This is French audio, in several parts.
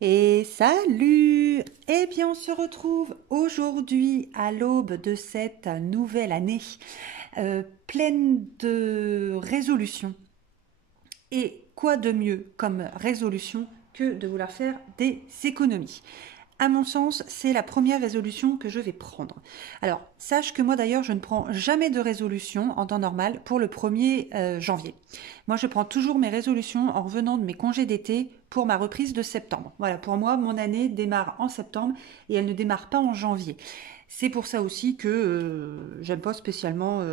Et salut! Eh bien, on se retrouve aujourd'hui à l'aube de cette nouvelle année pleine de résolutions. Et quoi de mieux comme résolution que de vouloir faire des économies? À mon sens, c'est la première résolution que je vais prendre. Alors, sache que moi d'ailleurs, je ne prends jamais de résolution en temps normal pour le 1er janvier. Moi, je prends toujours mes résolutions en revenant de mes congés d'été pour ma reprise de septembre. Voilà, pour moi, mon année démarre en septembre et elle ne démarre pas en janvier. C'est pour ça aussi que j'aime pas spécialement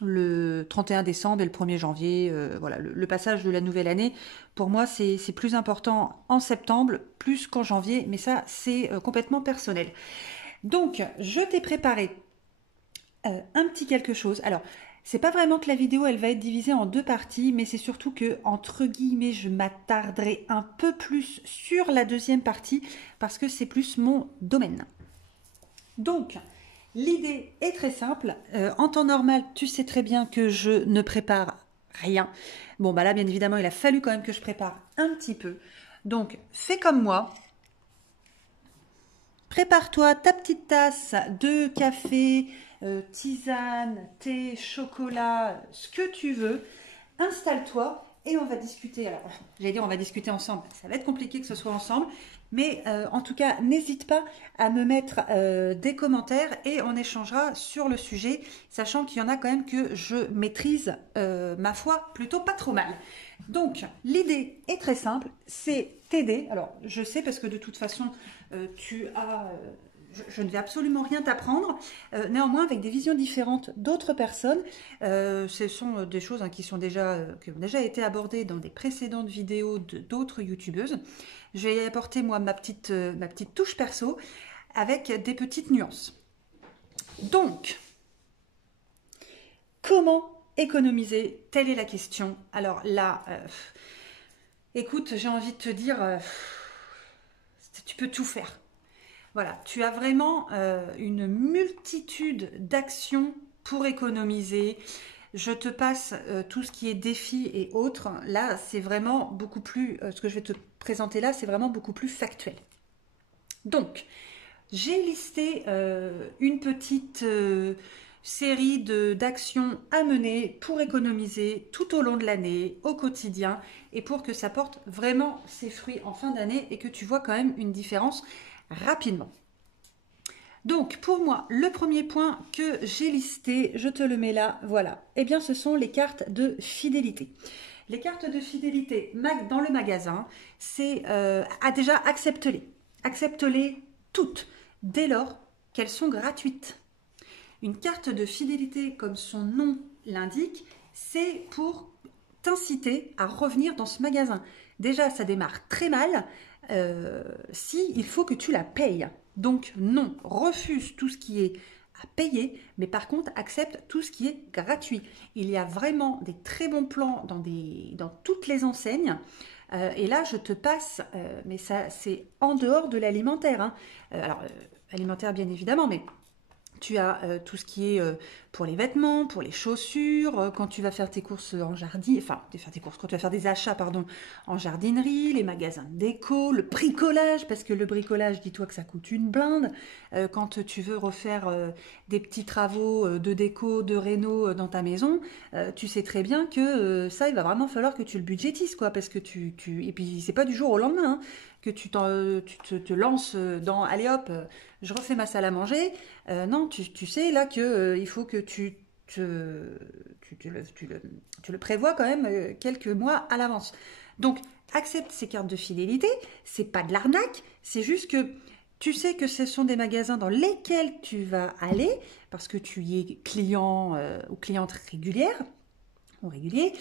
le 31 décembre et le 1er janvier, voilà, le passage de la nouvelle année, pour moi, c'est plus important en septembre, plus qu'en janvier, mais ça, c'est complètement personnel. Donc, je t'ai préparé un petit quelque chose. Alors, c'est pas vraiment que la vidéo, elle va être divisée en deux parties, mais c'est surtout que, entre guillemets, je m'attarderai un peu plus sur la deuxième partie, parce que c'est plus mon domaine. Donc, l'idée est très simple. En temps normal, tu sais très bien que je ne prépare rien. Bon, bah là, bien évidemment, il a fallu quand même que je prépare un petit peu. Donc, fais comme moi. Prépare-toi ta petite tasse de café, tisane, thé, chocolat, ce que tu veux. Installe-toi et on va discuter. Alors, j'allais dire on va discuter ensemble. Ça va être compliqué que ce soit ensemble, mais en tout cas, n'hésite pas à me mettre des commentaires et on échangera sur le sujet, sachant qu'il y en a quand même que je maîtrise, ma foi, plutôt pas trop mal. Donc, l'idée est très simple, c'est t'aider. Alors, je sais parce que de toute façon, tu as je ne vais absolument rien t'apprendre. Néanmoins, avec des visions différentes d'autres personnes, ce sont des choses hein, qui ont déjà été abordées dans des précédentes vidéos d'autres youtubeuses. Je vais y apporter moi ma petite touche perso avec des petites nuances. Donc, comment économiser? Telle est la question. Alors là, écoute, j'ai envie de te dire, tu peux tout faire. Voilà, tu as vraiment une multitude d'actions pour économiser. Je te passe tout ce qui est défis et autres. Là, c'est vraiment beaucoup plus, ce que je vais te présenter là, c'est vraiment beaucoup plus factuel. Donc, j'ai listé une petite série d'actions à mener pour économiser tout au long de l'année, au quotidien, et pour que ça porte vraiment ses fruits en fin d'année et que tu vois quand même une différence rapidement. Donc, pour moi, le premier point que j'ai listé, je te le mets là, voilà. Eh bien, ce sont les cartes de fidélité. Les cartes de fidélité dans le magasin, c'est déjà accepte-les. Accepte-les toutes, dès lors qu'elles sont gratuites. Une carte de fidélité, comme son nom l'indique, c'est pour t'inciter à revenir dans ce magasin. Déjà, ça démarre très mal si il faut que tu la payes. Donc non, refuse tout ce qui est à payer, mais par contre accepte tout ce qui est gratuit. Il y a vraiment des très bons plans dans toutes les enseignes. Et là, je te passe, mais ça c'est en dehors de l'alimentaire. Hein. Alors, alimentaire bien évidemment, mais tu as tout ce qui est pour les vêtements, pour les chaussures, quand tu vas faire tes courses en jardin, enfin, faire tes courses, quand tu vas faire des achats, pardon, en jardinerie, les magasins de déco, le bricolage, parce que le bricolage, dis-toi que ça coûte une blinde. Quand tu veux refaire des petits travaux de déco, de réno dans ta maison, tu sais très bien que ça, il va vraiment falloir que tu le budgétises, quoi, parce que et puis c'est pas du jour au lendemain, hein, que tu te lances dans, allez hop, je refais ma salle à manger. Non, tu sais là que il faut que tu le prévois quand même quelques mois à l'avance. Donc, accepte ces cartes de fidélité. C'est pas de l'arnaque, c'est juste que tu sais que ce sont des magasins dans lesquels tu vas aller parce que tu y es client ou cliente régulière ou régulier.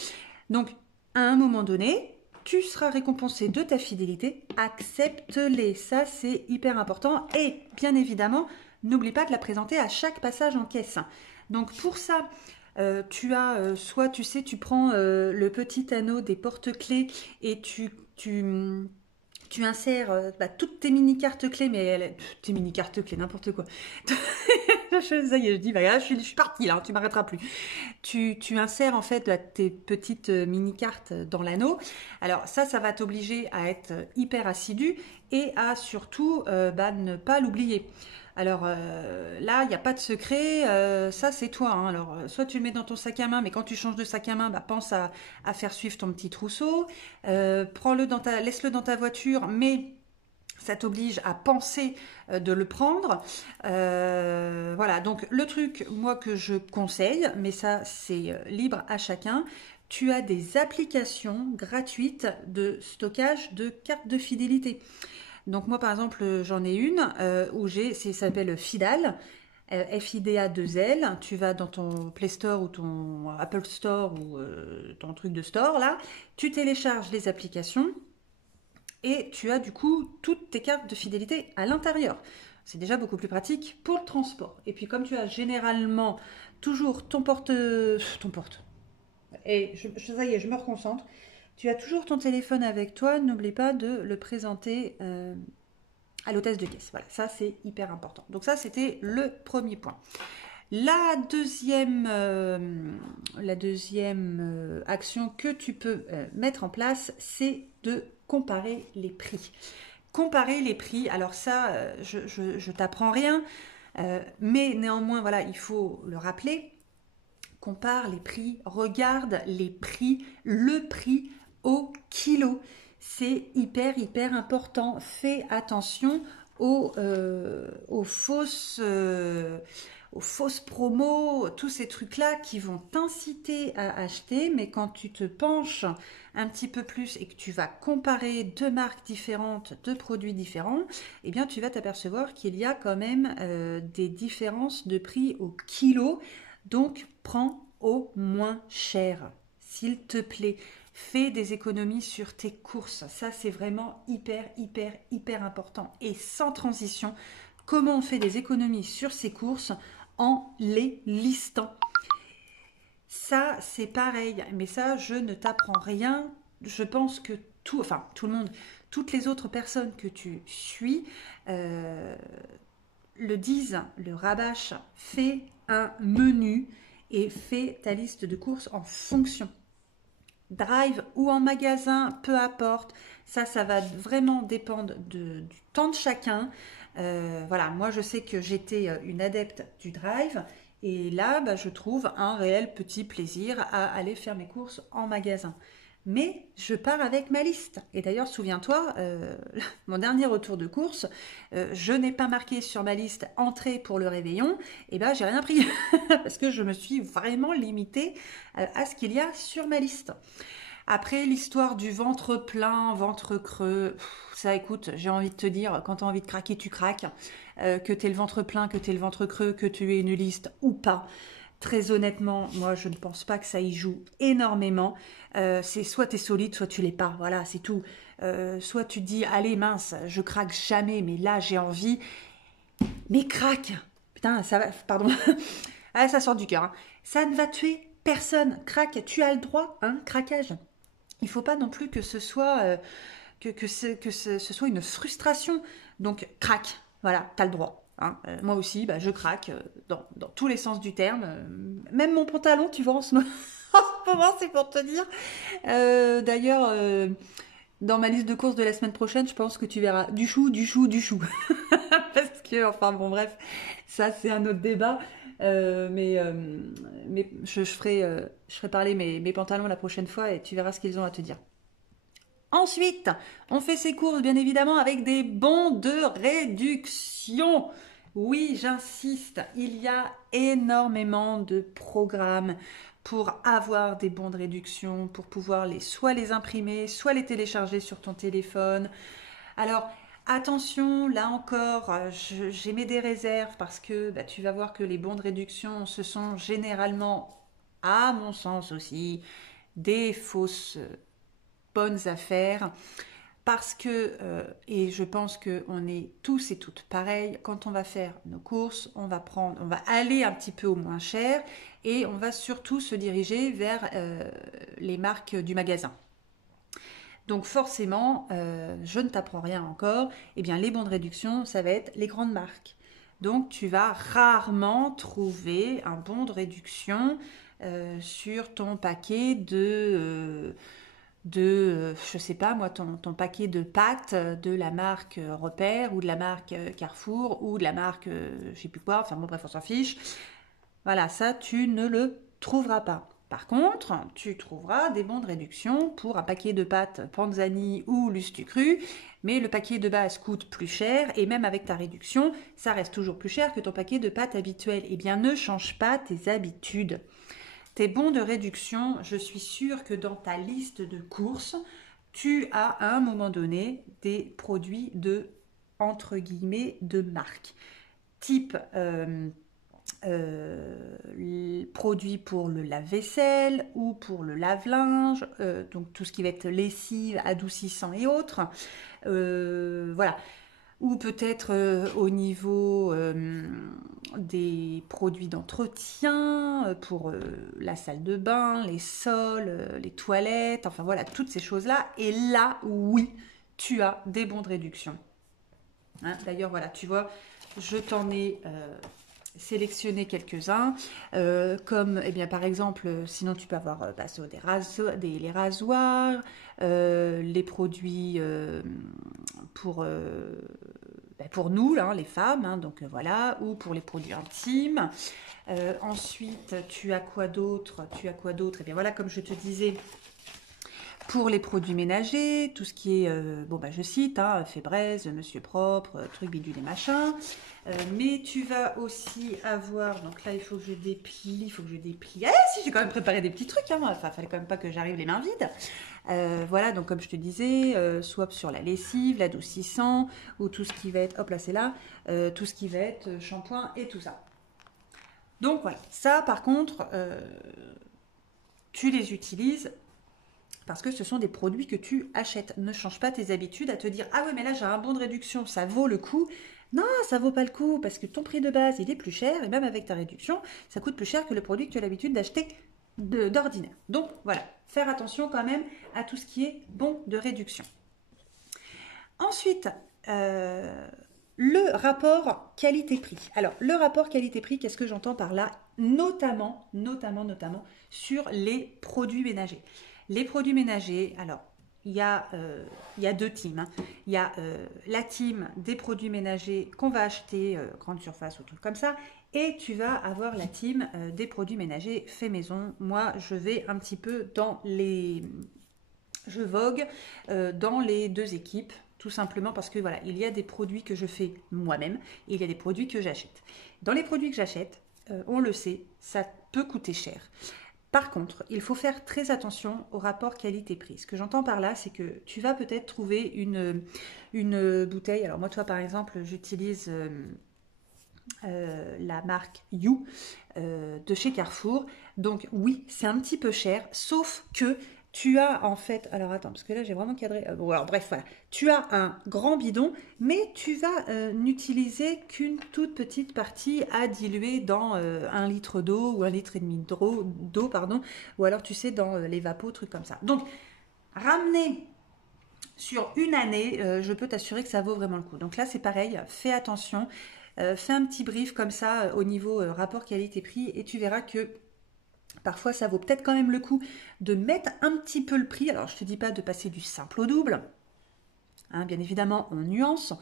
Donc, à un moment donné, tu seras récompensé de ta fidélité. Accepte-les, ça c'est hyper important. Et bien évidemment, n'oublie pas de la présenter à chaque passage en caisse. Donc pour ça, tu as soit tu sais, tu prends le petit anneau des porte-clés et tu insères toutes tes mini cartes clés, mais tes mini cartes clés, n'importe quoi. Ça y est, je dis, bah, là, je suis partie, là, tu m'arrêteras plus. Tu insères en fait là, tes petites mini-cartes dans l'anneau. Alors ça va t'obliger à être hyper assidu et à surtout ne pas l'oublier. Alors là, il n'y a pas de secret, ça c'est toi, hein. Alors soit tu le mets dans ton sac à main, mais quand tu changes de sac à main, pense à faire suivre ton petit trousseau. Laisse-le dans ta voiture, mais ça t'oblige à penser de le prendre. Voilà, donc le truc, moi, que je conseille, mais ça, c'est libre à chacun, tu as des applications gratuites de stockage de cartes de fidélité. Donc moi, par exemple, j'en ai une ça s'appelle Fidal. FIDA2L, tu vas dans ton Play Store ou ton Apple Store ou ton truc de store là, tu télécharges les applications, et tu as du coup toutes tes cartes de fidélité à l'intérieur. C'est déjà beaucoup plus pratique pour le transport. Et puis comme tu as généralement toujours ton porte... Et ça y est, je me reconcentre. Tu as toujours ton téléphone avec toi, n'oublie pas de le présenter à l'hôtesse de caisse. Voilà, ça c'est hyper important. Donc ça c'était le premier point. La deuxième action que tu peux mettre en place, c'est de comparer les prix. Comparer les prix, alors ça, je t'apprends rien, mais néanmoins, voilà, il faut le rappeler. Compare les prix, regarde les prix, le prix au kilo. C'est hyper important. Fais attention aux fausses promos, tous ces trucs-là qui vont t'inciter à acheter, mais quand tu te penches un petit peu plus et que tu vas comparer deux marques différentes, deux produits différents, eh bien tu vas t'apercevoir qu'il y a quand même des différences de prix au kilo. Donc prends au moins cher, s'il te plaît. Fais des économies sur tes courses. Ça, c'est vraiment hyper important. Et sans transition, comment on fait des économies sur ses courses? En les listant. Ça, c'est pareil. Mais ça, je ne t'apprends rien. Je pense que tout le monde, toutes les autres personnes que tu suis le disent, le rabâchent. Fais un menu et fais ta liste de courses en fonction. Drive ou en magasin, peu importe. Ça va vraiment dépendre du temps de chacun. Voilà, moi je sais que j'étais une adepte du drive et là je trouve un réel petit plaisir à aller faire mes courses en magasin. Mais je pars avec ma liste. Et d'ailleurs, souviens-toi, mon dernier retour de course, je n'ai pas marqué sur ma liste entrée pour le réveillon, et j'ai rien pris parce que je me suis vraiment limitée à ce qu'il y a sur ma liste. Après, l'histoire du ventre plein, ventre creux, ça écoute, j'ai envie de te dire, quand tu as envie de craquer, tu craques. Que tu aies le ventre plein, que tu aies le ventre creux, que tu aies une liste ou pas. Très honnêtement, moi je ne pense pas que ça y joue énormément. C'est soit tu es solide, soit tu l'es pas. Voilà, c'est tout. Soit tu te dis, allez mince, je craque jamais, mais là j'ai envie. Mais craque. Putain, ça va, pardon. Ah, ça sort du cœur. Hein. Ça ne va tuer personne. Craque, tu as le droit, hein, craquage. Il faut pas non plus que ce soit ce soit une frustration. Donc craque, voilà, t'as le droit. Hein. Moi aussi, je craque dans tous les sens du terme. Même mon pantalon, tu vois, en ce moment, c'est pour te dire. D'ailleurs, dans ma liste de courses de la semaine prochaine, je pense que tu verras du chou. Parce que, enfin bon, bref, ça c'est un autre débat. Mais je ferai parler mes pantalons la prochaine fois et tu verras ce qu'ils ont à te dire. Ensuite, on fait ses courses bien évidemment avec des bons de réduction. Oui, j'insiste, il y a énormément de programmes pour avoir des bons de réduction, pour pouvoir soit les imprimer, soit les télécharger sur ton téléphone. Alors, attention, là encore, j'émets des réserves parce que tu vas voir que les bons de réduction, ce sont généralement, à mon sens aussi, des fausses bonnes affaires. Parce que, et je pense qu'on est tous et toutes pareils, quand on va faire nos courses, on va aller un petit peu au moins cher et on va surtout se diriger vers les marques du magasin. Donc forcément, je ne t'apprends rien encore, eh bien les bons de réduction, ça va être les grandes marques. Donc, tu vas rarement trouver un bon de réduction sur ton paquet je sais pas moi, ton paquet de pâtes de la marque Repère ou de la marque Carrefour ou de la marque je sais plus quoi, enfin bon bref on s'en fiche. Voilà, ça tu ne le trouveras pas. Par contre, tu trouveras des bons de réduction pour un paquet de pâtes Panzani ou Lustucru, mais le paquet de base coûte plus cher et même avec ta réduction, ça reste toujours plus cher que ton paquet de pâtes habituel. Eh bien, ne change pas tes habitudes. Tes bons de réduction, je suis sûre que dans ta liste de courses, tu as à un moment donné des produits de, entre guillemets, de marque. Type produits pour le lave-vaisselle ou pour le lave-linge, donc tout ce qui va être lessive, adoucissant et autres. Voilà. Ou peut-être au niveau des produits d'entretien pour la salle de bain, les sols, les toilettes, enfin voilà, toutes ces choses-là. Et là, oui, tu as des bons de réduction. Hein, d'ailleurs, voilà, tu vois, je t'en ai sélectionné quelques-uns, comme, eh bien, par exemple, sinon tu peux avoir les rasoirs, les produits pour nous, là, les femmes, hein, donc voilà, ou pour les produits intimes. Ensuite, tu as quoi d'autre? Eh bien voilà, comme je te disais, pour les produits ménagers, tout ce qui est, bon bah je cite, hein, Fébraise, Monsieur Propre, truc bidule et machin. Mais tu vas aussi avoir, donc là il faut que je déplie, Ah si, j'ai quand même préparé des petits trucs, hein, enfin fallait quand même pas que j'arrive les mains vides. Voilà, donc comme je te disais, soit sur la lessive, l'adoucissant, ou tout ce qui va être, hop là c'est là, tout ce qui va être shampoing et tout ça. Donc voilà, ça par contre, tu les utilises parce que ce sont des produits que tu achètes. Ne change pas tes habitudes à te dire « Ah ouais, mais là j'ai un bon de réduction, ça vaut le coup ». Non, ça vaut pas le coup parce que ton prix de base, il est plus cher et même avec ta réduction, ça coûte plus cher que le produit que tu as l'habitude d'acheter d'ordinaire. Donc voilà, faire attention quand même à tout ce qui est bon de réduction. Ensuite, le rapport qualité-prix. Alors, le rapport qualité-prix, qu'est-ce que j'entends par là? Notamment sur les produits ménagers. Les produits ménagers, alors, il y a deux teams. Hein. Il y a la team des produits ménagers qu'on va acheter, grande surface ou tout comme ça, et tu vas avoir la team des produits ménagers fait maison. Moi, je vais un petit peu je vogue dans les deux équipes, tout simplement parce que voilà, il y a des produits que je fais moi-même et il y a des produits que j'achète. Dans les produits que j'achète, on le sait, ça peut coûter cher. Par contre, il faut faire très attention au rapport qualité-prix. Ce que j'entends par là, c'est que tu vas peut-être trouver une bouteille. Alors moi, toi, par exemple, j'utilise la marque You de chez Carrefour. Donc oui, c'est un petit peu cher, sauf que tu as en fait, alors attends, parce que là j'ai vraiment cadré, bon alors bref, voilà, tu as un grand bidon, mais tu vas n'utiliser qu'une toute petite partie à diluer dans 1 litre d'eau ou 1,5 litre d'eau, pardon, ou alors tu sais dans les vapos, trucs comme ça. Donc, ramener sur une année, je peux t'assurer que ça vaut vraiment le coup. Donc là c'est pareil, fais attention, fais un petit brief comme ça au niveau rapport qualité-prix et tu verras que parfois, ça vaut peut-être quand même le coup de mettre un petit peu le prix. Alors, je ne te dis pas de passer du simple au double. Hein, bien évidemment, on nuance.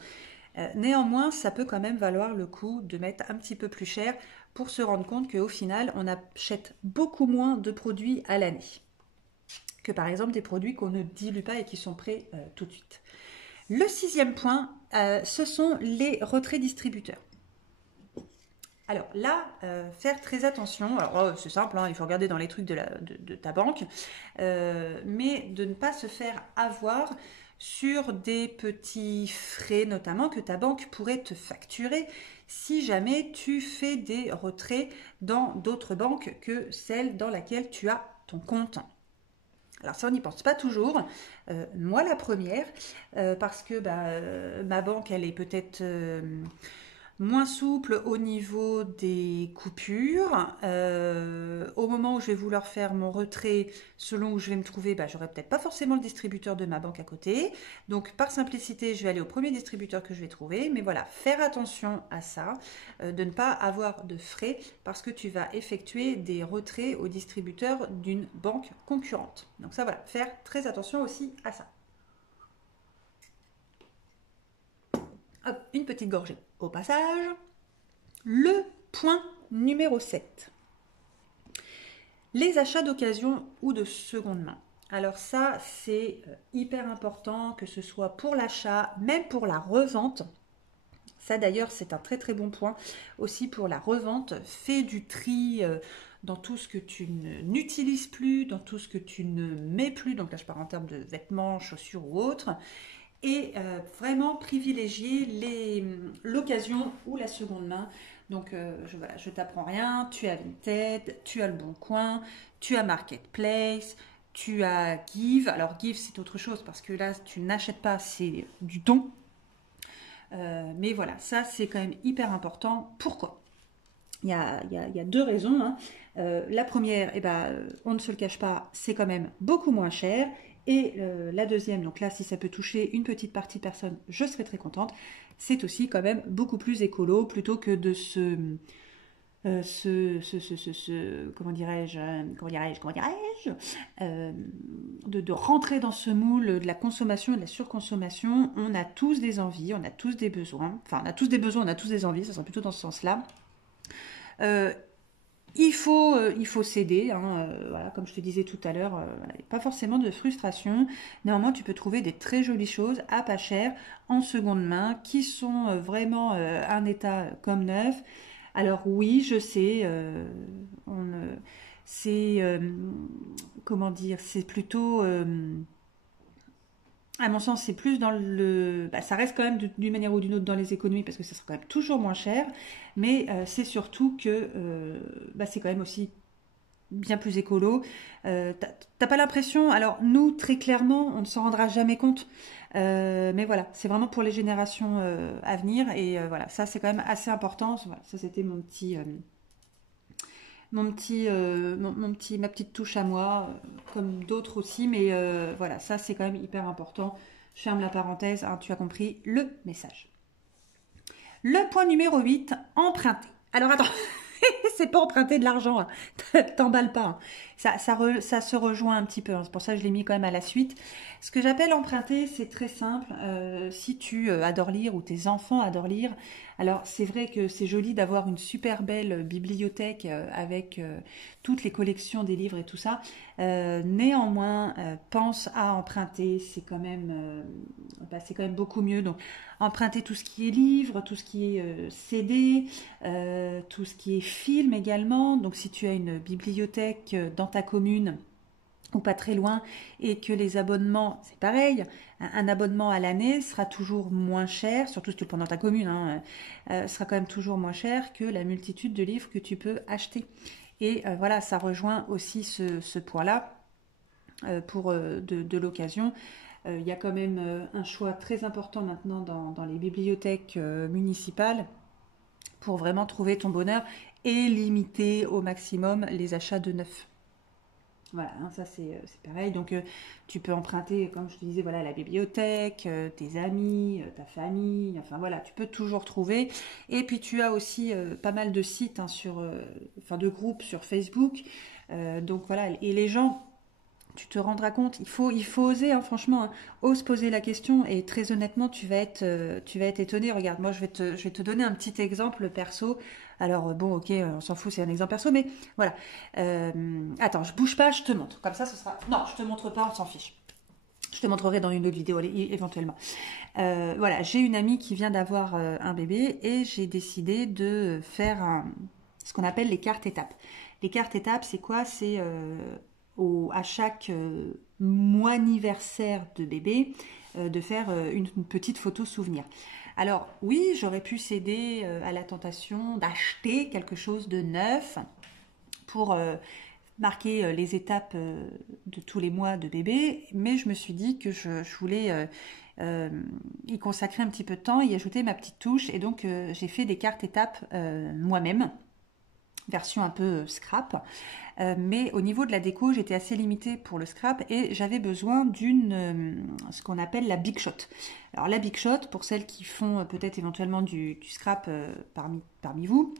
Néanmoins, ça peut quand même valoir le coup de mettre un petit peu plus cher pour se rendre compte qu'au final, on achète beaucoup moins de produits à l'année que par exemple des produits qu'on ne dilue pas et qui sont prêts tout de suite. Le 6e point, ce sont les retraits distributeurs. Alors là, faire très attention, alors c'est simple, hein, il faut regarder dans les trucs de ta banque, mais de ne pas se faire avoir sur des petits frais notamment que ta banque pourrait te facturer si jamais tu fais des retraits dans d'autres banques que celle dans laquelle tu as ton compte. Alors ça, on n'y pense pas toujours. Moi, la première, parce que ma banque, elle est peut-être moins souple au niveau des coupures. Au moment où je vais vouloir faire mon retrait, selon où je vais me trouver, bah, j'aurai peut-être pas forcément le distributeur de ma banque à côté. Donc par simplicité, je vais aller au premier distributeur que je vais trouver. Mais voilà, faire attention à ça, de ne pas avoir de frais parce que tu vas effectuer des retraits au distributeur d'une banque concurrente. Donc ça voilà, faire très attention aussi à ça. Hop, une petite gorgée au passage. Le point numéro 7. Les achats d'occasion ou de seconde main. Alors ça, c'est hyper important, que ce soit pour l'achat, même pour la revente. Ça d'ailleurs, c'est un très très bon point. Aussi pour la revente, fais du tri dans tout ce que tu n'utilises plus, dans tout ce que tu ne mets plus. Donc là, je parle en termes de vêtements, chaussures ou autres. Et vraiment privilégier l'occasion ou la seconde main. Donc voilà, je t'apprends rien, tu as Vinted, tu as Le Bon Coin, tu as Marketplace, tu as Give. Alors Give c'est autre chose parce que là tu n'achètes pas, c'est du don. Mais voilà, ça c'est quand même hyper important. Pourquoi? Il y a deux raisons. Hein. La première, eh ben, on ne se le cache pas, c'est quand même beaucoup moins cher. Et la deuxième, donc là, si ça peut toucher une petite partie personne, je serais très contente. C'est aussi quand même beaucoup plus écolo plutôt que de comment dirais-je, de rentrer dans ce moule de la consommation et de la surconsommation. On a tous des envies, on a tous des besoins. Enfin, on a tous des besoins, on a tous des envies, ça sera plutôt dans ce sens-là. Il faut céder, hein, voilà, comme je te disais tout à l'heure, voilà, pas forcément de frustration. Néanmoins, tu peux trouver des très jolies choses à pas cher, en seconde main, qui sont vraiment un état comme neuf. Alors oui, je sais, c'est, comment dire, c'est plutôt... à mon sens, c'est plus dans le... Bah, ça reste quand même d'une manière ou d'une autre dans les économies parce que ça sera quand même toujours moins cher. Mais c'est surtout que bah, c'est quand même aussi bien plus écolo. T'as pas l'impression... Alors nous, très clairement, on ne s'en rendra jamais compte. Mais voilà, c'est vraiment pour les générations à venir. Et voilà, ça c'est quand même assez important. Voilà, ça c'était mon petit... ma petite touche à moi, comme d'autres aussi, mais voilà, ça c'est quand même hyper important. Je ferme la parenthèse, hein, tu as compris le message. Le point numéro 8, emprunter. Alors attends, c'est pas emprunter de l'argent, hein. T'emballes pas. Hein. Ça se rejoint un petit peu, hein. C'est pour ça que je l'ai mis quand même à la suite. Ce que j'appelle emprunter, c'est très simple. Si tu adores lire ou tes enfants adorent lire, alors c'est vrai que c'est joli d'avoir une super belle bibliothèque avec toutes les collections des livres et tout ça. Néanmoins, pense à emprunter, c'est quand même beaucoup mieux. Donc emprunter tout ce qui est livre, tout ce qui est CD, tout ce qui est film également. Donc si tu as une bibliothèque dans ta commune ou pas très loin et que les abonnements, c'est pareil, un abonnement à l'année sera toujours moins cher, surtout si tu le prends dans ta commune, hein, sera quand même toujours moins cher que la multitude de livres que tu peux acheter. Et voilà, ça rejoint aussi ce point-là pour de l'occasion. Il y a quand même un choix très important maintenant dans les bibliothèques municipales pour vraiment trouver ton bonheur et limiter au maximum les achats de neuf. Voilà, hein, ça c'est pareil. Donc tu peux emprunter, comme je te disais, voilà, la bibliothèque, tes amis, ta famille, enfin voilà, tu peux toujours trouver. Et puis tu as aussi pas mal de sites hein, enfin de groupes sur Facebook. Donc voilà, et les gens, tu te rendras compte, il faut oser, hein, franchement, hein, ose poser la question et très honnêtement, tu vas être étonné. Regarde, moi je vais te donner un petit exemple perso. Alors bon, ok, on s'en fout, c'est un exemple perso, mais voilà. Attends, je bouge pas, je te montre. Comme ça, ce sera. Non, je te montre pas, on s'en fiche. Je te montrerai dans une autre vidéo éventuellement. Voilà, j'ai une amie qui vient d'avoir un bébé et j'ai décidé de faire ce qu'on appelle les cartes étapes. Les cartes étapes, c'est quoi? C'est à chaque mois anniversaire de bébé de faire une petite photo souvenir. Alors oui, j'aurais pu céder à la tentation d'acheter quelque chose de neuf pour marquer les étapes de tous les mois de bébé, mais je me suis dit que je voulais y consacrer un petit peu de temps, y ajouter ma petite touche, et donc j'ai fait des cartes étapes moi-même, version un peu scrap, mais au niveau de la déco, j'étais assez limitée pour le scrap et j'avais besoin d'une, ce qu'on appelle la Big Shot. Alors la Big Shot, pour celles qui font peut-être éventuellement du scrap parmi vous,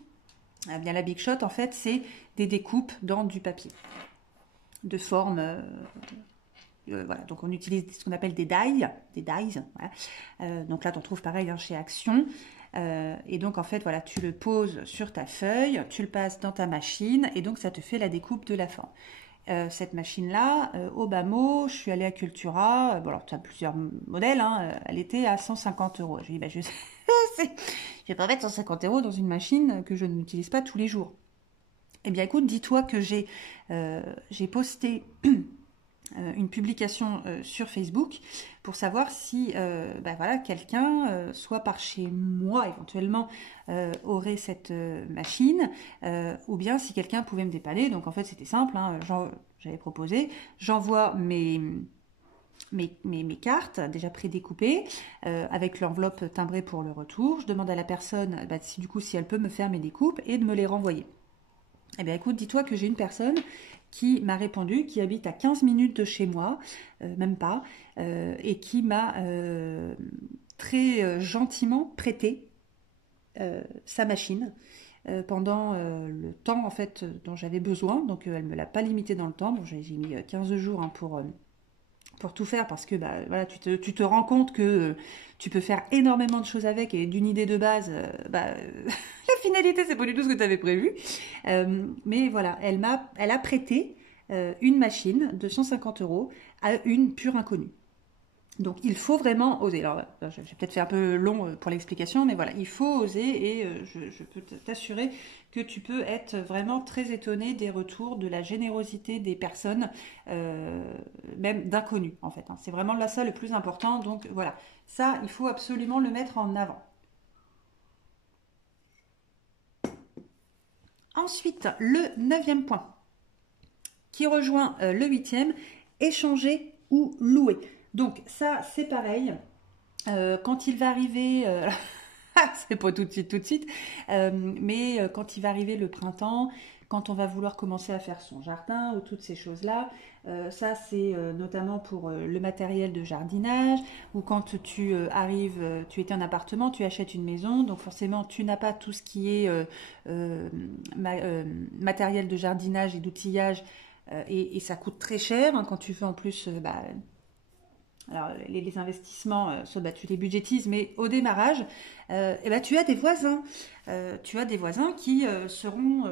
eh bien la Big Shot en fait c'est des découpes dans du papier de forme voilà, donc on utilise ce qu'on appelle des dies, voilà. Donc là, tu en trouves pareil hein, chez Action. Et donc en fait, voilà, tu le poses sur ta feuille, tu le passes dans ta machine, et donc ça te fait la découpe de la forme. Cette machine-là, Obamo, je suis allée à Cultura, bon alors tu as plusieurs modèles, hein, elle était à 150 euros. J'ai dit, bah, je vais pas mettre 150 euros dans une machine que je n'utilise pas tous les jours. Eh bien écoute, dis-toi que j'ai posté une publication sur Facebook pour savoir si voilà, quelqu'un, soit par chez moi éventuellement, aurait cette machine, ou bien si quelqu'un pouvait me dépanner. Donc en fait c'était simple, hein, j'avais proposé, j'envoie mes cartes déjà prédécoupées avec l'enveloppe timbrée pour le retour. Je demande à la personne si elle peut me faire mes découpes et de me les renvoyer. Eh bien écoute, dis-toi que j'ai une personne qui m'a répondu, qui habite à 15 minutes de chez moi, même pas, et qui m'a très gentiment prêté sa machine pendant le temps en fait dont j'avais besoin. Donc elle ne me l'a pas limité dans le temps. Bon, j'ai mis 15 jours hein, pour tout faire parce que voilà, tu te rends compte que tu peux faire énormément de choses avec et d'une idée de base, la finalité c'est pas du tout ce que tu avais prévu. Mais voilà, elle a prêté une machine de 150 euros à une pure inconnue. Donc il faut vraiment oser. Alors je vais peut-être faire un peu long pour l'explication, mais voilà, il faut oser et je peux t'assurer que tu peux être vraiment très étonné des retours, de la générosité des personnes, même d'inconnus en fait. Hein. C'est vraiment là ça le plus important. Donc voilà, ça il faut absolument le mettre en avant. Ensuite, le 9e point, qui rejoint le 8e, échanger ou louer. Donc ça, c'est pareil. Quand il va arriver, c'est pas tout de suite, mais quand il va arriver le printemps, quand on va vouloir commencer à faire son jardin ou toutes ces choses-là, ça c'est notamment pour le matériel de jardinage, ou quand tu arrives, tu étais en appartement, tu achètes une maison, donc forcément tu n'as pas tout ce qui est matériel de jardinage et d'outillage, et ça coûte très cher hein, quand tu veux en plus alors, les investissements, tu les budgétises, mais au démarrage, tu as des voisins. Tu as des voisins qui seront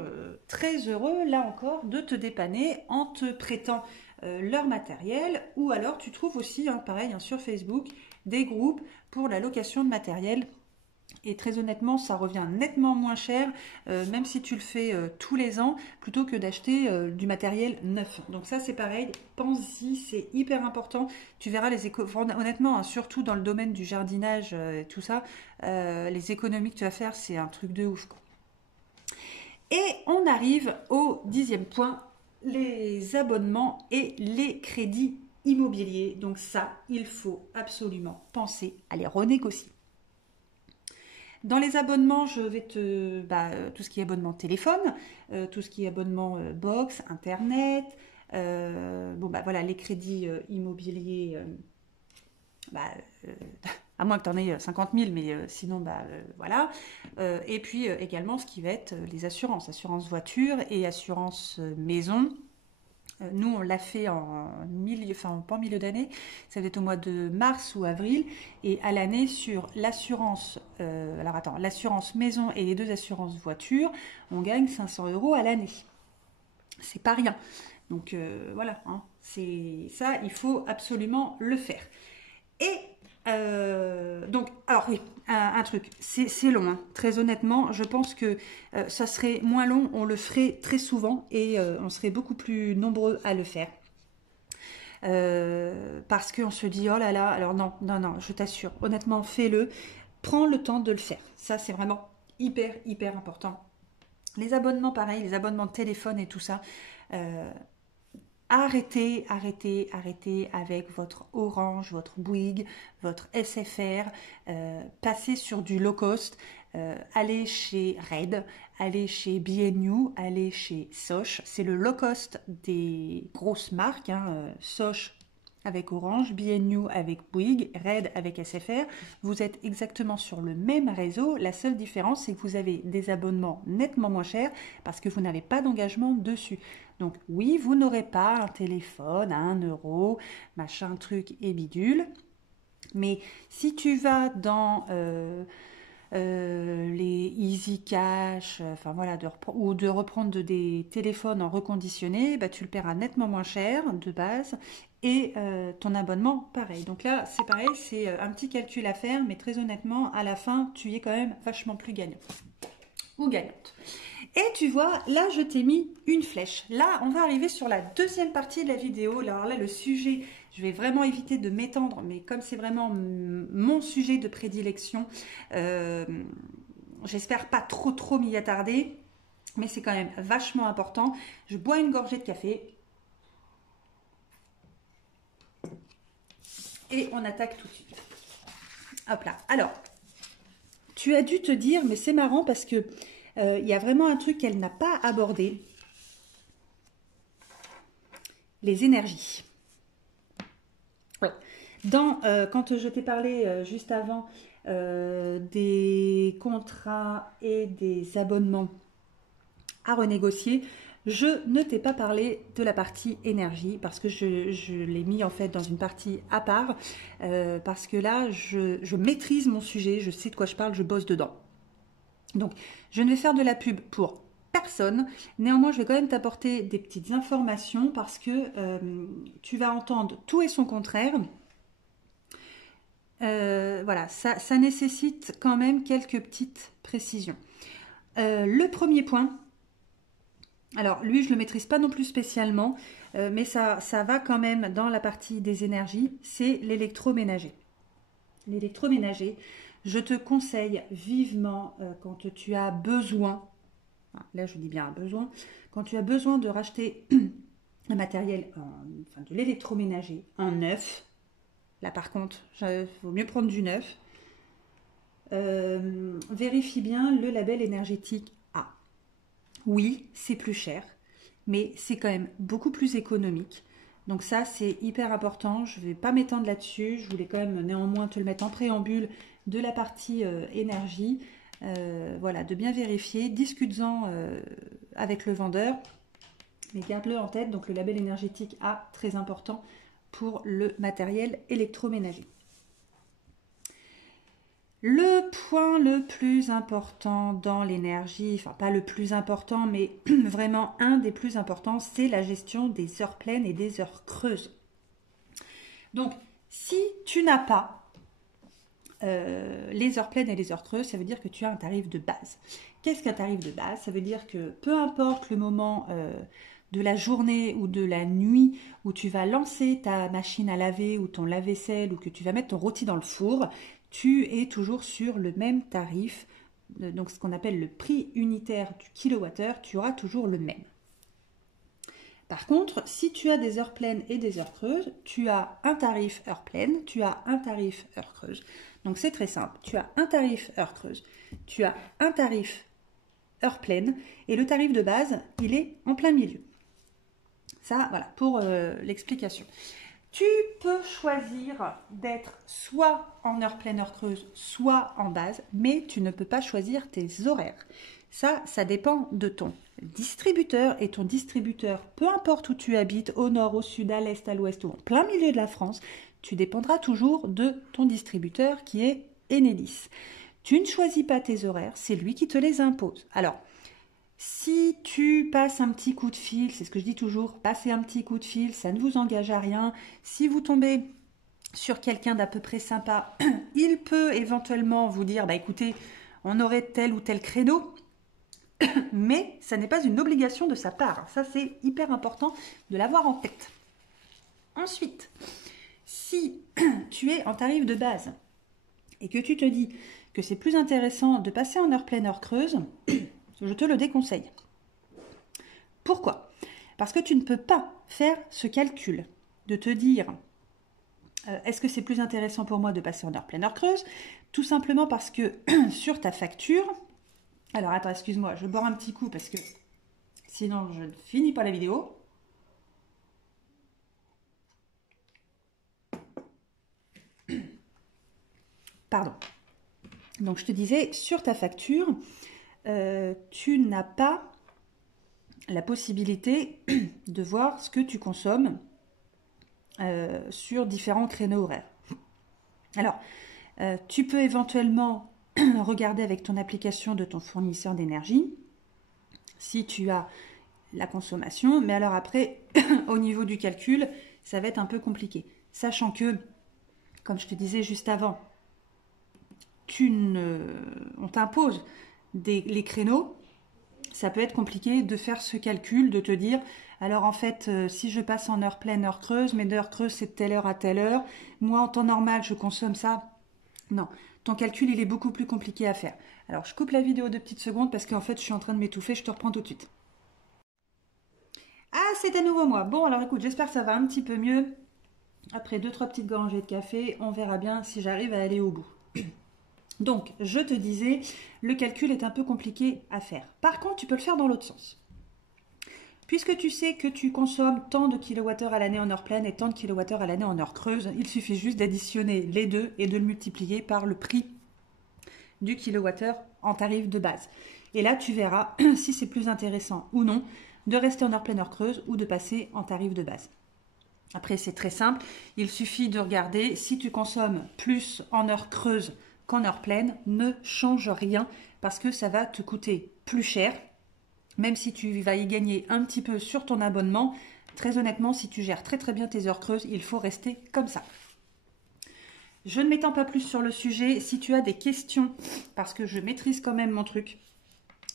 très heureux, là encore, de te dépanner en te prêtant leur matériel. Ou alors, tu trouves aussi, hein, pareil, hein, sur Facebook, des groupes pour la location de matériel. Et très honnêtement, ça revient nettement moins cher, même si tu le fais tous les ans, plutôt que d'acheter du matériel neuf. Donc ça, c'est pareil, pense-y, c'est hyper important. Tu verras honnêtement, hein, surtout dans le domaine du jardinage et tout ça, les économies que tu vas faire, c'est un truc de ouf, quoi. Et on arrive au 10e point, les abonnements et les crédits immobiliers. Donc ça, il faut absolument penser à les renégocier. Dans les abonnements, je vais tout ce qui est abonnement téléphone, tout ce qui est abonnement box, internet, voilà, les crédits immobiliers, à moins que tu en aies 50 000, mais sinon, voilà. Et puis également ce qui va être les assurances, assurance voiture et assurance maison. Nous, on l'a fait pas en milieu d'année, ça va être au mois de mars ou avril, et à l'année sur l'assurance, l'assurance maison et les deux assurances voiture, on gagne 500 euros à l'année. C'est pas rien. Donc voilà, hein, c'est ça, il faut absolument le faire. Et donc, alors oui, un truc, c'est long, hein. Très honnêtement, je pense que ça serait moins long, on le ferait très souvent et on serait beaucoup plus nombreux à le faire. Parce qu'on se dit, oh là là, alors non, je t'assure, honnêtement, fais-le, prends le temps de le faire. Ça, c'est vraiment hyper important. Les abonnements, pareil, les abonnements de téléphone et tout ça, Arrêtez avec votre Orange, votre Bouygues, votre SFR, passez sur du low cost, allez chez Red, allez chez B&You, allez chez Sosh. C'est le low cost des grosses marques, hein, Sosh avec Orange, B&You avec Bouygues, Red avec SFR. Vous êtes exactement sur le même réseau. La seule différence, c'est que vous avez des abonnements nettement moins chers parce que vous n'avez pas d'engagement dessus. Donc oui, vous n'aurez pas un téléphone à 1 euro, machin, truc et bidule. Mais si tu vas dans les Easy Cash, enfin voilà, ou de reprendre des téléphones en reconditionné, bah, tu le paieras nettement moins cher de base et ton abonnement pareil. Donc là, c'est pareil, c'est un petit calcul à faire, mais très honnêtement, à la fin, tu y es quand même vachement plus gagnant ou gagnante. Et tu vois, là, je t'ai mis une flèche. Là, on va arriver sur la deuxième partie de la vidéo. Alors là, le sujet, je vais vraiment éviter de m'étendre, mais comme c'est vraiment mon sujet de prédilection, j'espère pas trop m'y attarder, mais c'est quand même vachement important. Je bois une gorgée de café. Et on attaque tout de suite. Hop là. Alors, tu as dû te dire, mais c'est marrant parce que il y a vraiment un truc qu'elle n'a pas abordé. Les énergies. Ouais. Quand je t'ai parlé juste avant des contrats et des abonnements à renégocier, je ne t'ai pas parlé de la partie énergie parce que je l'ai mis en fait dans une partie à part parce que là, je maîtrise mon sujet, je sais de quoi je parle, je bosse dedans. Donc, je ne vais faire de la pub pour personne. Néanmoins, je vais quand même t'apporter des petites informations parce que tu vas entendre tout et son contraire. Voilà, ça nécessite quand même quelques petites précisions. Le premier point, alors lui, je ne le maîtrise pas non plus spécialement, mais ça va quand même dans la partie des énergies, c'est l'électroménager. L'électroménager, je te conseille vivement quand tu as besoin, là je dis bien besoin, quand tu as besoin de racheter un matériel, enfin de l'électroménager en neuf, là par contre, il vaut mieux prendre du neuf, vérifie bien le label énergétique A. Oui, c'est plus cher, mais c'est quand même beaucoup plus économique. Donc ça, c'est hyper important. Je ne vais pas m'étendre là-dessus. Je voulais quand même néanmoins te le mettre en préambule de la partie énergie. Voilà, de bien vérifier. Discute-en avec le vendeur. Mais garde-le en tête. Donc le label énergétique A, très important pour le matériel électroménager. Le point le plus important dans l'énergie, enfin pas le plus important, mais vraiment un des plus importants, c'est la gestion des heures pleines et des heures creuses. Donc, si tu n'as pas les heures pleines et les heures creuses, ça veut dire que tu as un tarif de base. Qu'est-ce qu'un tarif de base? Ça veut dire que peu importe le moment de la journée ou de la nuit où tu vas lancer ta machine à laver ou ton lave-vaisselle ou que tu vas mettre ton rôti dans le four, tu es toujours sur le même tarif, donc ce qu'on appelle le prix unitaire du kilowattheure, tu auras toujours le même. Par contre, si tu as des heures pleines et des heures creuses, tu as un tarif heure pleine, tu as un tarif heure creuse. Donc c'est très simple, tu as un tarif heure creuse, tu as un tarif heure pleine et le tarif de base, il est en plein milieu. Ça, voilà, pour l'explication. Tu peux choisir d'être soit en heure pleine, heure creuse, soit en base, mais tu ne peux pas choisir tes horaires. Ça dépend de ton distributeur et ton distributeur, peu importe où tu habites, au nord, au sud, à l'est, à l'ouest ou en plein milieu de la France, tu dépendras toujours de ton distributeur qui est Enedis. Tu ne choisis pas tes horaires, c'est lui qui te les impose. Alors, si tu passes un petit coup de fil, c'est ce que je dis toujours, passer un petit coup de fil, ça ne vous engage à rien. Si vous tombez sur quelqu'un d'à peu près sympa, il peut éventuellement vous dire, bah écoutez, on aurait tel ou tel créneau, mais ça n'est pas une obligation de sa part. Ça, c'est hyper important de l'avoir en tête. Ensuite, si tu es en tarif de base et que tu te dis que c'est plus intéressant de passer en heure pleine, heure creuse, je te le déconseille. Pourquoi? Parce que tu ne peux pas faire ce calcul de te dire est-ce que c'est plus intéressant pour moi de passer en heure pleine, heure creuse? Tout simplement parce que sur ta facture, alors attends, excuse-moi, je bois un petit coup parce que sinon je ne finis pas la vidéo. Pardon. Donc je te disais, sur ta facture, tu n'as pas la possibilité de voir ce que tu consommes sur différents créneaux horaires. Alors, tu peux éventuellement regarder avec ton application de ton fournisseur d'énergie si tu as la consommation, mais alors après, au niveau du calcul, ça va être un peu compliqué. Sachant que, comme je te disais juste avant, on t'impose les créneaux, ça peut être compliqué de faire ce calcul, de te dire, alors en fait, si je passe en heure pleine, heure creuse, mais d'heure creuse c'est de telle heure à telle heure, moi en temps normal je consomme ça. Non, ton calcul il est beaucoup plus compliqué à faire. Alors je coupe la vidéo de petites secondes parce qu'en fait je suis en train de m'étouffer, je te reprends tout de suite. Ah, c'est à nouveau moi. Bon, alors écoute, j'espère que ça va un petit peu mieux. Après 2-3 petites gorgées de café, on verra bien si j'arrive à aller au bout. Donc, je te disais, le calcul est un peu compliqué à faire. Par contre, tu peux le faire dans l'autre sens. Puisque tu sais que tu consommes tant de kilowattheures à l'année en heure pleine et tant de kilowattheures à l'année en heure creuse, il suffit juste d'additionner les deux et de le multiplier par le prix du kilowattheure en tarif de base. Et là, tu verras si c'est plus intéressant ou non de rester en heure pleine, heure creuse ou de passer en tarif de base. Après, c'est très simple. Il suffit de regarder si tu consommes plus en heure creuse qu'en heure pleine, ne change rien parce que ça va te coûter plus cher. Même si tu vas y gagner un petit peu sur ton abonnement, très honnêtement, si tu gères très très bien tes heures creuses, il faut rester comme ça. Je ne m'étends pas plus sur le sujet. Si tu as des questions, parce que je maîtrise quand même mon truc,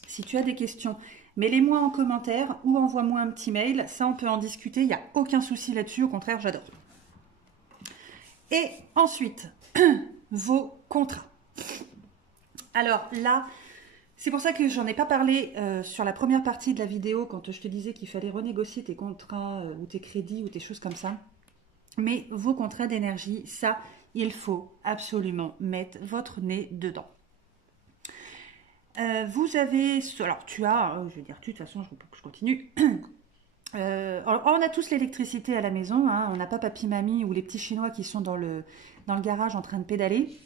si tu as des questions, mets-les-moi en commentaire ou envoie-moi un petit mail. Ça, on peut en discuter. Il n'y a aucun souci là-dessus. Au contraire, j'adore. Et ensuite, vos contrats. Alors là, c'est pour ça que j'en ai pas parlé sur la première partie de la vidéo quand je te disais qu'il fallait renégocier tes contrats ou tes crédits ou tes choses comme ça. Mais vos contrats d'énergie, ça, il faut absolument mettre votre nez dedans. Vous avez, alors tu as, je vais dire tu, de toute façon je continue. Alors, on a tous l'électricité à la maison, hein, on n'a pas papy, mamie ou les petits Chinois qui sont dans le garage en train de pédaler.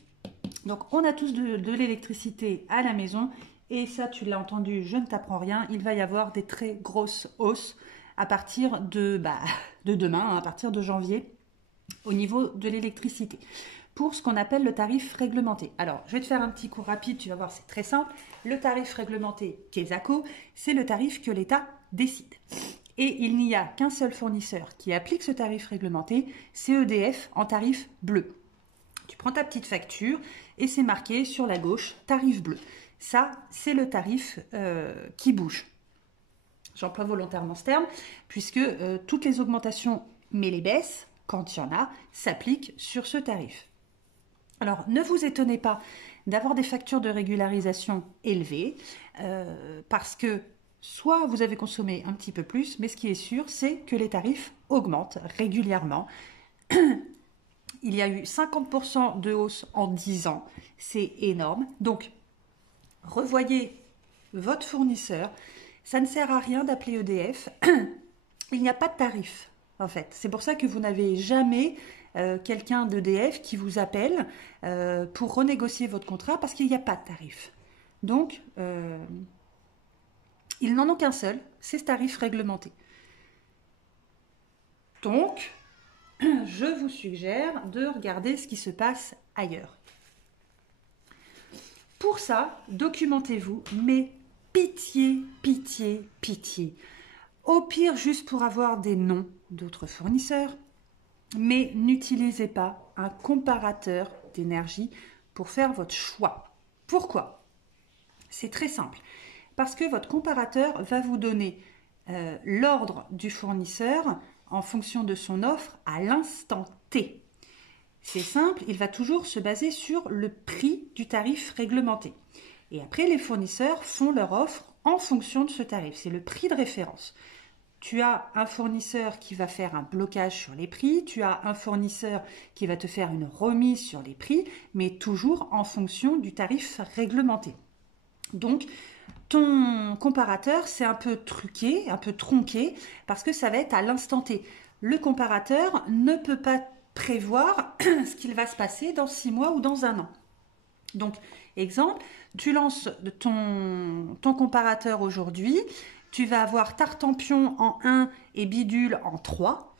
Donc on a tous de l'électricité à la maison et ça tu l'as entendu, je ne t'apprends rien, il va y avoir des très grosses hausses à partir de demain, hein, à partir de janvier au niveau de l'électricité. Pour ce qu'on appelle le tarif réglementé. Alors, je vais te faire un petit cours rapide, tu vas voir, c'est très simple. Le tarif réglementé KESACO, c'est le tarif que l'État décide. Et il n'y a qu'un seul fournisseur qui applique ce tarif réglementé, c'est EDF en tarif bleu. Tu prends ta petite facture et c'est marqué sur la gauche, tarif bleu. Ça, c'est le tarif qui bouge. J'emploie volontairement ce terme, puisque toutes les augmentations, mais les baisses, quand il y en a, s'appliquent sur ce tarif. Alors, ne vous étonnez pas d'avoir des factures de régularisation élevées, parce que soit vous avez consommé un petit peu plus, mais ce qui est sûr, c'est que les tarifs augmentent régulièrement. Il y a eu 50% de hausse en 10 ans, c'est énorme. Donc, revoyez votre fournisseur. Ça ne sert à rien d'appeler EDF. Il n'y a pas de tarif, en fait. C'est pour ça que vous n'avez jamais quelqu'un d'EDF qui vous appelle pour renégocier votre contrat parce qu'il n'y a pas de tarif. Donc, ils n'en ont qu'un seul, c'est ce tarif réglementé. Donc, je vous suggère de regarder ce qui se passe ailleurs. Pour ça, documentez-vous, mais pitié, pitié, pitié. Au pire, juste pour avoir des noms d'autres fournisseurs, mais n'utilisez pas un comparateur d'énergie pour faire votre choix. Pourquoi? C'est très simple. Parce que votre comparateur va vous donner l'ordre du fournisseur en fonction de son offre à l'instant T. C'est simple, il va toujours se baser sur le prix du tarif réglementé. Et après, les fournisseurs font leur offre en fonction de ce tarif. C'est le prix de référence. tu as un fournisseur qui va faire un blocage sur les prix, tu as un fournisseur qui va te faire une remise sur les prix, mais toujours en fonction du tarif réglementé. Donc, ton comparateur, c'est un peu truqué, un peu tronqué, parce que ça va être à l'instant T. Le comparateur ne peut pas prévoir ce qu'il va se passer dans 6 mois ou dans 1 an. Donc, exemple, tu lances ton comparateur aujourd'hui, tu vas avoir Tartampion en 1 et Bidule en 3.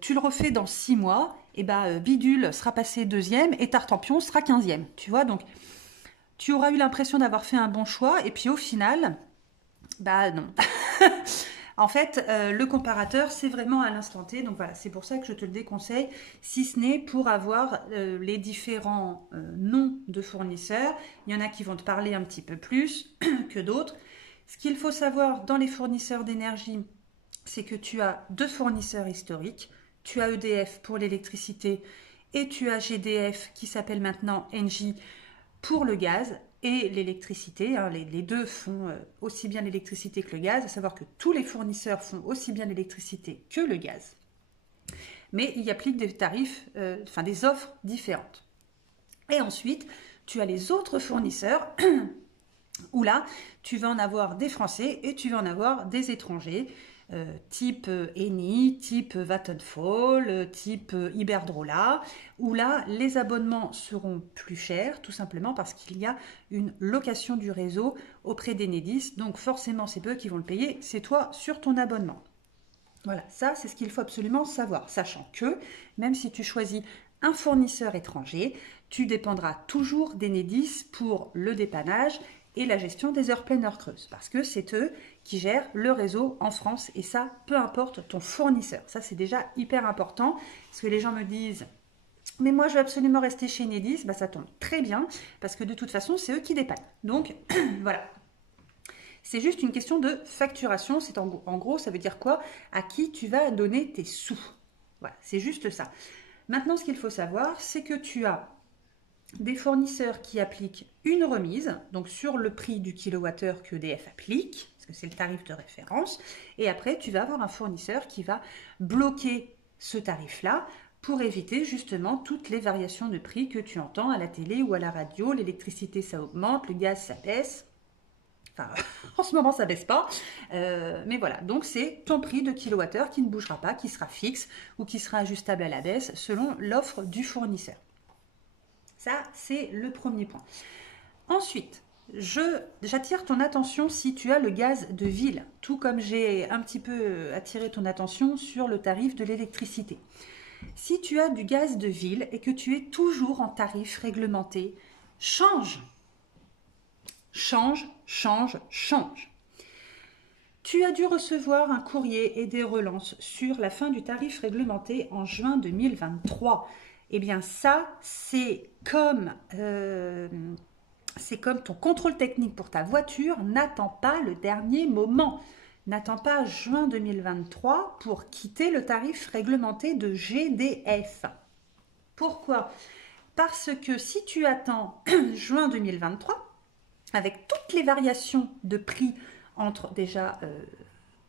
Tu le refais dans 6 mois, et Bidule sera passé 2e et Tartampion sera 15e. Tu vois, donc tu auras eu l'impression d'avoir fait un bon choix, et puis au final, non. En fait, le comparateur, c'est vraiment à l'instant T. Donc voilà, c'est pour ça que je te le déconseille, si ce n'est pour avoir les différents noms de fournisseurs. Il y en a qui vont te parler un petit peu plus que d'autres. Ce qu'il faut savoir dans les fournisseurs d'énergie, c'est que tu as 2 fournisseurs historiques. Tu as EDF pour l'électricité et tu as GDF qui s'appelle maintenant Engie pour le gaz et l'électricité. Les deux font aussi bien l'électricité que le gaz, à savoir que tous les fournisseurs font aussi bien l'électricité que le gaz. Mais il y applique des tarifs, des offres différentes. Et ensuite, tu as les autres fournisseurs où là, tu vas en avoir des Français et tu vas en avoir des étrangers, type Eni, type Vattenfall, type Iberdrola, où là, les abonnements seront plus chers, tout simplement parce qu'il y a une location du réseau auprès d'Enedis. Donc forcément, c'est peu qui vont le payer, c'est toi sur ton abonnement. Voilà, ça, c'est ce qu'il faut absolument savoir, sachant que, même si tu choisis un fournisseur étranger, tu dépendras toujours d'Enedis pour le dépannage et la gestion des heures pleines, heures creuses, parce que c'est eux qui gèrent le réseau en France, et ça, peu importe ton fournisseur. Ça, c'est déjà hyper important, parce que les gens me disent « mais moi, je veux absolument rester chez Enedis », ça tombe très bien, parce que de toute façon, c'est eux qui dépannent. Donc, voilà. C'est juste une question de facturation, c'est en gros, ça veut dire quoi? À qui tu vas donner tes sous. Voilà, c'est juste ça. Maintenant, ce qu'il faut savoir, c'est que tu as des fournisseurs qui appliquent une remise, donc sur le prix du kilowattheure que EDF applique, parce que c'est le tarif de référence, et après tu vas avoir un fournisseur qui va bloquer ce tarif-là pour éviter justement toutes les variations de prix que tu entends à la télé ou à la radio. L'électricité ça augmente, le gaz ça baisse, enfin en ce moment ça baisse pas, mais voilà, donc c'est ton prix de kilowattheure qui ne bougera pas, qui sera fixe ou qui sera ajustable à la baisse selon l'offre du fournisseur. Ça, c'est le premier point. Ensuite, j'attire ton attention si tu as le gaz de ville, tout comme j'ai un petit peu attiré ton attention sur le tarif de l'électricité. Si tu as du gaz de ville et que tu es toujours en tarif réglementé, change. Change, change, change. Tu as dû recevoir un courrier et des relances sur la fin du tarif réglementé en juin 2023. Eh bien ça, c'est comme ton contrôle technique pour ta voiture n'attend pas le dernier moment. N'attend pas juin 2023 pour quitter le tarif réglementé de GDF. Pourquoi? Parce que si tu attends juin 2023, avec toutes les variations de prix entre déjà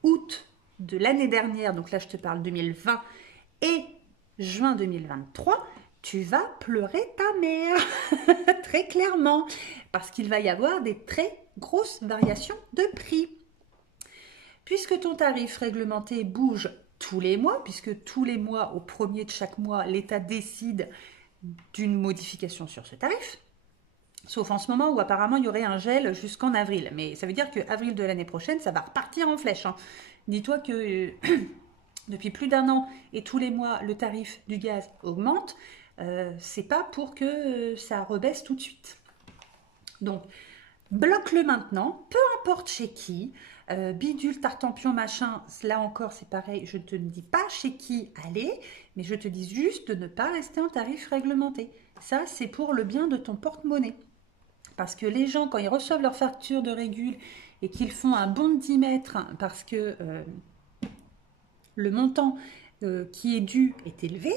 août de l'année dernière, donc là je te parle 2020, et juin 2023, tu vas pleurer ta mère, très clairement, parce qu'il va y avoir des très grosses variations de prix. Puisque ton tarif réglementé bouge tous les mois, puisque tous les mois, au premier de chaque mois, l'État décide d'une modification sur ce tarif, sauf en ce moment où apparemment il y aurait un gel jusqu'en avril. Mais ça veut dire qu'avril de l'année prochaine, ça va repartir en flèche. Dis-toi que depuis plus d'1 an et tous les mois, le tarif du gaz augmente. C'est pas pour que ça rebaisse tout de suite. Donc, bloque-le maintenant, peu importe chez qui. Bidule, Tartampion, machin, là encore c'est pareil, je ne te dis pas chez qui aller, mais je te dis juste de ne pas rester en tarif réglementé. Ça, c'est pour le bien de ton porte-monnaie. Parce que les gens, quand ils reçoivent leur facture de régule et qu'ils font un bond de 10 mètres parce que le montant qui est dû est élevé,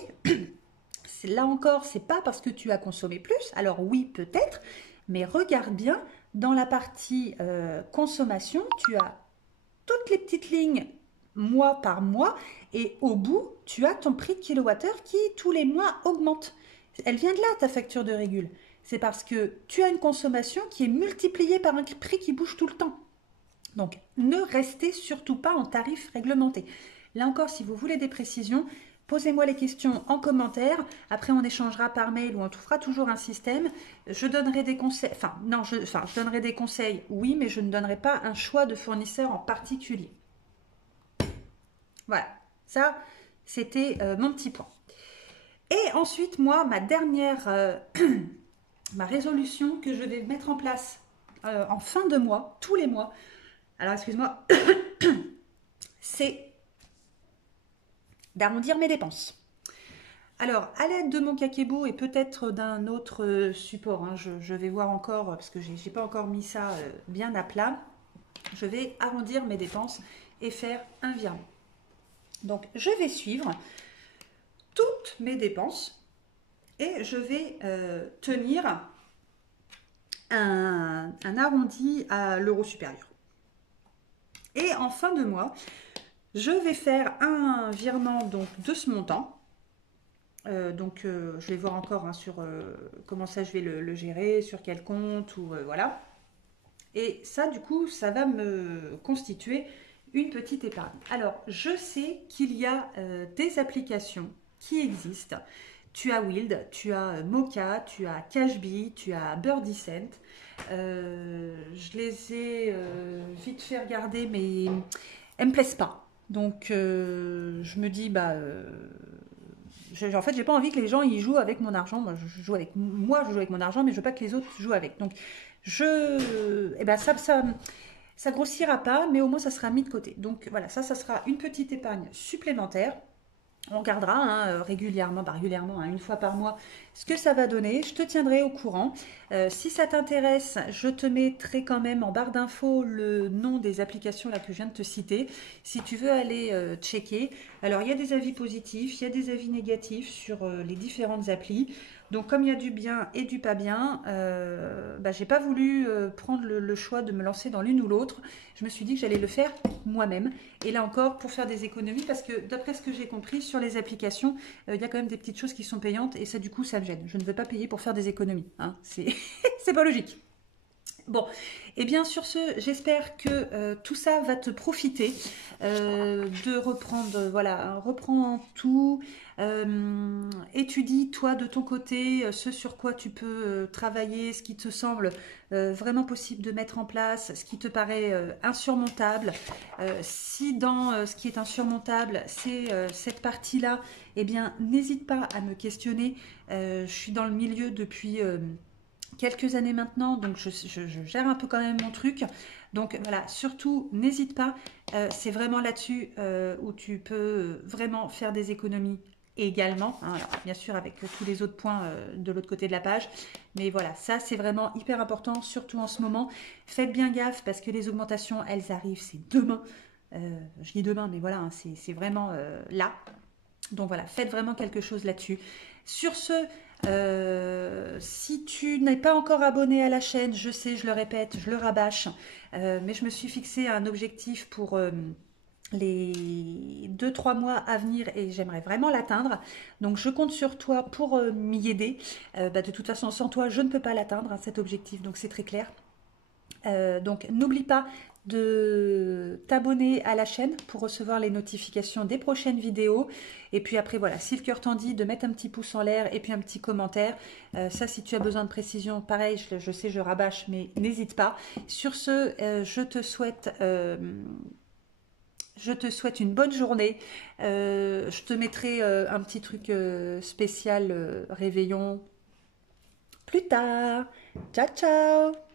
là encore, c'est pas parce que tu as consommé plus. Alors oui, peut-être, mais regarde bien, dans la partie consommation, tu as toutes les petites lignes mois par mois, et au bout, tu as ton prix de kilowattheure qui, tous les mois, augmente. Elle vient de là, ta facture de régule. C'est parce que tu as une consommation qui est multipliée par un prix qui bouge tout le temps. Donc, ne restez surtout pas en tarif réglementé. Là encore, si vous voulez des précisions, posez-moi les questions en commentaire. Après, on échangera par mail ou on trouvera toujours un système. Je donnerai des conseils. Enfin, non, je donnerai des conseils, oui, mais je ne donnerai pas un choix de fournisseur en particulier. Voilà, ça, c'était mon petit point. Et ensuite, moi, ma dernière, ma résolution que je vais mettre en place en fin de mois, tous les mois. Alors, excuse-moi, c'est d'arrondir mes dépenses. Alors, à l'aide de mon Kakebo et peut-être d'un autre support, hein, je vais voir encore, parce que je n'ai pas encore mis ça bien à plat, je vais arrondir mes dépenses et faire un virement. Donc, je vais suivre toutes mes dépenses et je vais tenir un arrondi à l'euro supérieur. Et en fin de mois, je vais faire un virement donc, de ce montant. Je vais voir encore hein, sur comment ça je vais le gérer, sur quel compte, ou voilà. Et ça, du coup, ça va me constituer une petite épargne. Alors, je sais qu'il y a des applications qui existent. Tu as Wild, tu as Mocha, tu as Cashbee, tu as Birdicent. Je les ai vite fait regarder, mais elles me plaisent pas. Donc, je me dis, en fait, j'ai pas envie que les gens y jouent avec mon argent. Moi, je joue avec mon argent, mais je veux pas que les autres jouent avec. Donc, ça grossira pas, mais au moins ça sera mis de côté. Donc voilà, ça sera une petite épargne supplémentaire. On regardera hein, régulièrement, hein, une fois par mois, ce que ça va donner. Je te tiendrai au courant. Si ça t'intéresse, je te mettrai quand même en barre d'infos le nom des applications là que je viens de te citer. Si tu veux aller checker. Alors, il y a des avis positifs, il y a des avis négatifs sur les différentes applis. Donc, comme il y a du bien et du pas bien, j'ai pas voulu prendre le choix de me lancer dans l'une ou l'autre. Je me suis dit que j'allais le faire moi-même. Et là encore, pour faire des économies, parce que d'après ce que j'ai compris, sur les applications, il y a quand même des petites choses qui sont payantes et ça, du coup, ça me gêne. Je ne veux pas payer pour faire des économies. Hein. C'est pas logique. Bon, et bien sur ce, j'espère que tout ça va te profiter de reprendre, voilà, reprends tout, étudie toi de ton côté ce sur quoi tu peux travailler, ce qui te semble vraiment possible de mettre en place, ce qui te paraît insurmontable. Si dans ce qui est insurmontable, c'est cette partie-là, eh bien n'hésite pas à me questionner. Je suis dans le milieu depuis quelques années maintenant, donc je gère un peu quand même mon truc. Donc voilà, surtout n'hésite pas, c'est vraiment là-dessus où tu peux vraiment faire des économies également, hein, alors, bien sûr avec tous les autres points de l'autre côté de la page, mais voilà, ça c'est vraiment hyper important, surtout en ce moment. Faites bien gaffe parce que les augmentations, elles arrivent, c'est demain, je dis demain, mais voilà, hein, c'est vraiment là. Donc voilà, faites vraiment quelque chose là-dessus. Sur ce, si tu n'es pas encore abonné à la chaîne, je sais, je le répète, je le rabâche, mais je me suis fixé un objectif pour les 2-3 mois à venir et j'aimerais vraiment l'atteindre. Donc je compte sur toi pour m'y aider. De toute façon, sans toi, je ne peux pas l'atteindre, hein, cet objectif, donc c'est très clair. Donc n'oublie pas de t'abonner à la chaîne pour recevoir les notifications des prochaines vidéos. Et puis après, voilà, si le cœur t'en dit, de mettre un petit pouce en l'air et puis un petit commentaire. Ça, si tu as besoin de précision, pareil, je sais, je rabâche, mais n'hésite pas. Sur ce, je te souhaite une bonne journée. Je te mettrai un petit truc spécial réveillon plus tard. Ciao, ciao!